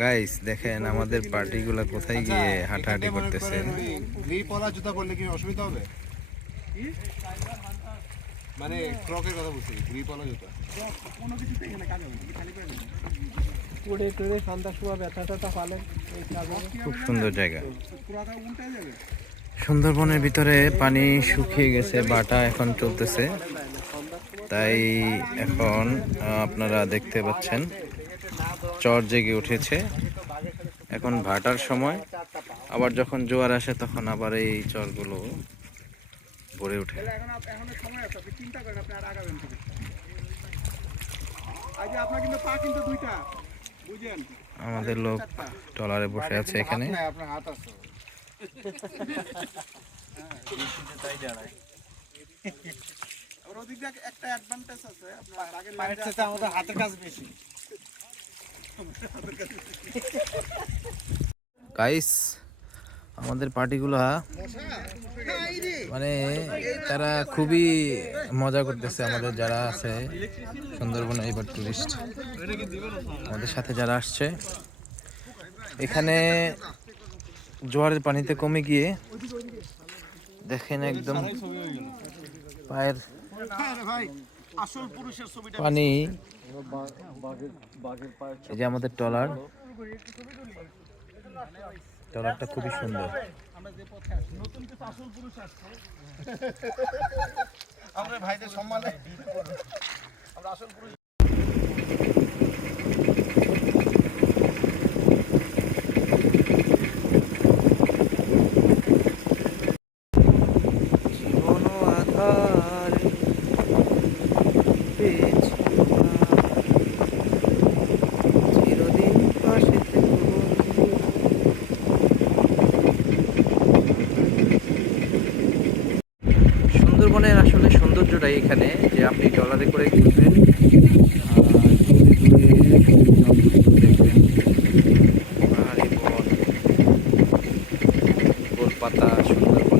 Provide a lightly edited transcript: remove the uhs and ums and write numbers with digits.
Guys দেখেন আমাদের পার্টিগুলো কোথায় গিয়ে হাঁটাহাঁটি করতেছে। গ্রিপওয়ালা জুতা পরলে কি অসুবিধা হবে? মানে ক্রকের কথা বলছি, গ্রিপওয়ালা জুতা কোনো কিছুতে এখানে কাজ হবে না, খালি করে দেবেন পড়ে টরে সন্ধ্যার সময় ব্যথাটা পালে খুব সুন্দর জায়গা। সুন্দরবনের ভিতরে পানি শুকিয়ে গেছে, বাটা এখন চলতেছে, তাই এখন আপনারা দেখতে পাচ্ছেন চর জেগে উঠেছে। এখন ভাটার সময়, আবার যখন জোয়ার আসে তখন আবার এই চরগুলো ভরে ওঠে। আমাদের লোক ট্রলারে বসে আছে এখানে। গাইস আমাদের পার্টিগুলা মানে তারা খুবই মজা করতেছে। আমাদের যারা আছে সুন্দরবনে এবার টুরিস্ট আমাদের সাথে যারা আসছে, এখানে জোয়ারের পানিতে কমে গিয়ে দেখেন একদম পায়ের পানি। এই যে আমাদের ট্রলারটা খুবই সুন্দর। আমরা ভাইদের সম্মানে আমরা আসল পুরুষ। সুন্দরবনের আসলে সৌন্দর্যটাই এখানে, যে আপনি ট্রলারে করে ঘুরবেন, দেখবেন পাহাড়ি বন, গোলপাতা, সুন্দরবন।